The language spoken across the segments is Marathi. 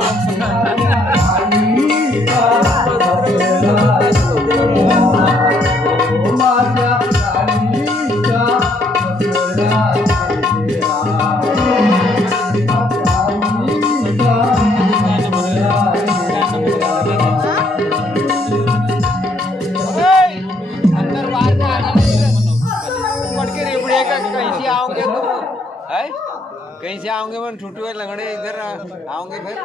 啊 है कहीं से आओगे मन छुट्टी लगने इधर आओगे फिर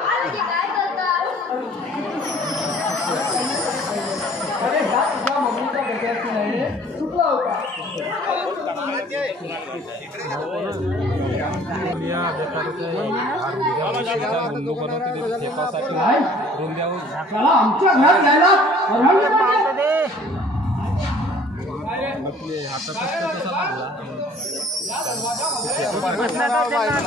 आमच्या घरात जायला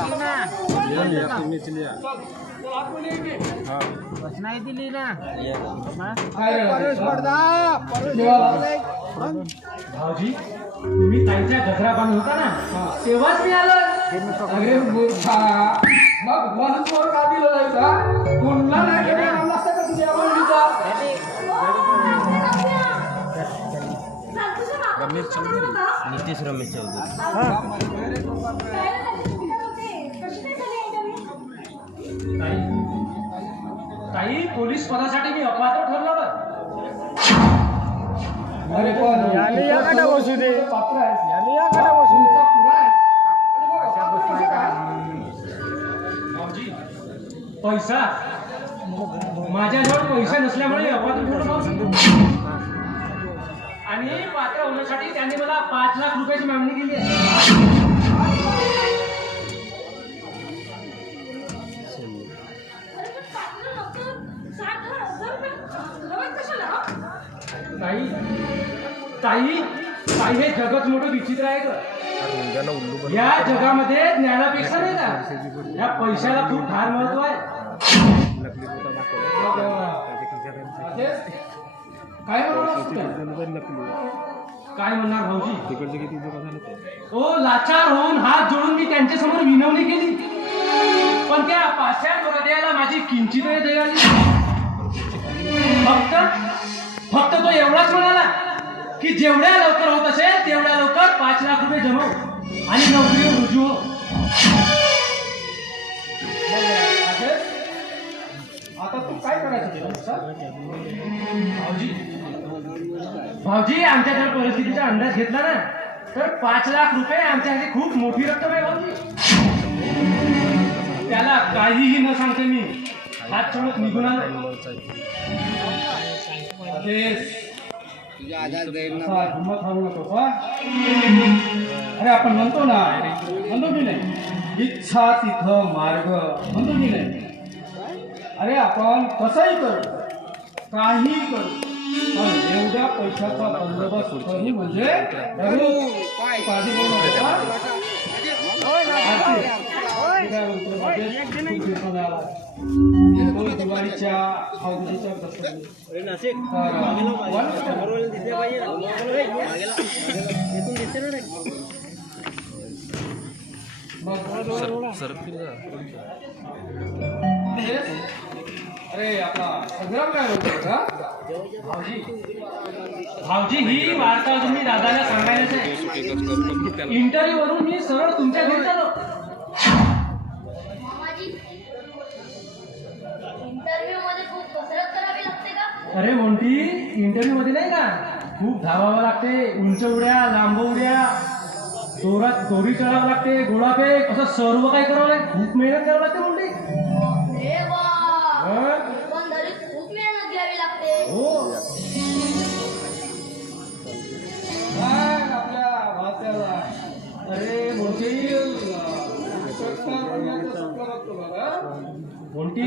परवानगी पाहिजे. भाऊजी तुम्ही त्यांच्या गजरा बांध होता ना तेव्हाच मी आलो अरे मूर्खा मग वन चोर का दिलं जायचा पुन्हा नाही तुझ्या बहिणीचा नितीश रमेश चौधरी ताई पोलीस पदासाठी मी अपात्र ठरलो बरं. अरे पण याले या गाड्या बसू दे. पात्र आहे याले या गाड्या बसू दे. तुमचा पुरा आहे. भाऊजी, पैसा माझ्याजवळ पैसे नसल्यामुळे अपात्र ठरलो. आणि पात्र होण्यासाठी त्यांनी मला पाच लाख रुपयाची मागणी केली आहे. ताई ताई ताई हे जगच मोठं विचित्र आहे ग. या जगामध्ये ज्ञानापेक्षा नाही का? या पैशाला खूप फार महत्त्व आहे. काय म्हणणार काय म्हणणार भाऊजी? ओ लाचार होऊन हात जोडून मी त्यांच्यासमोर विनवणी केली. पण त्या पाचशा हृदयाला माझी किंचित दया आली. फक्त फक्त तो एवढाच म्हणाला की जेवढ्या लवकर होत असेल तेवढ्या लवकर पाच लाख रुपये जमव आणि नोकरीवर रुजू हो. आता तू काय करायचं? भाऊजी? भाऊजी आमच्या जर परिस्थितीचा अंदाज घेतला ना तर पाच लाख रुपये आमच्यासाठी खूप मोठी रक्कम आहे भाऊजी. त्याला काहीही न सांगते मी हात सोडत निघून आलो राजेश, नको अरे आपण म्हणतो ना म्हणतो की नाही इच्छा तिथं मार्ग म्हणतो की नाही. अरे आपण कसंही करू काही करू पण एवढ्या पैशाचा बंदोबस्त करू म्हणजे धरू. काळजी करू नको, हा? अरे आपला संग्राम काय म्हणतो का भाऊजी भाऊजी ही वार्ता मी दादाला सांगायलाच आहे इंटरव्ह्यू वरून मी सरळ तुमच्या घरी का? अरे मोंटी इंटरव्ह्यू मध्ये नाही का? खूप धावावं लागते. उंच उड्या लांब उड्या. जोरात दोरी चढावं लागते. गोळाफेक असं सर्व काही करावं लागते खूप मेहनत करावं लागते वा हं? पण तरी खूप मेहनत घ्यावी लागते. हो. काय आपल्या भात्याला अरे मोठी मोठी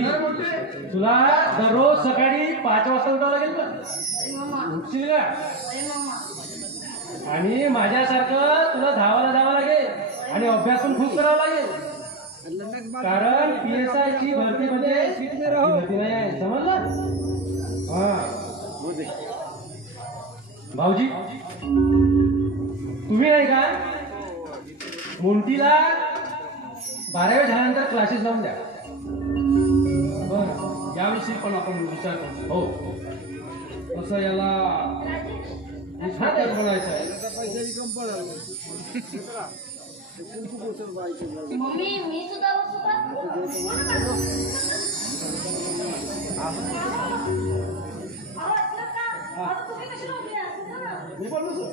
तुला दररोज सकाळी पाच वाजता उठावं लागेल का? मामा. उठशील का? आणि माझ्यासारखं तुला धावायला जावं लागेल. आणि अभ्यास पण खूप करावा लागेल. कारण पी एस आय ची भरती म्हणजे भरती नाही आहे. समजलं? हा. भाऊजी तुम्ही नाही का मोंटीला बारावी झाल्यानंतर क्लासेस लावून द्या. बरं. याविषयी पण आपण विचार करू. हो. कसं याला बनायचं आहे. मम्मी मी सुद्धा बसू का? मी पण बसू.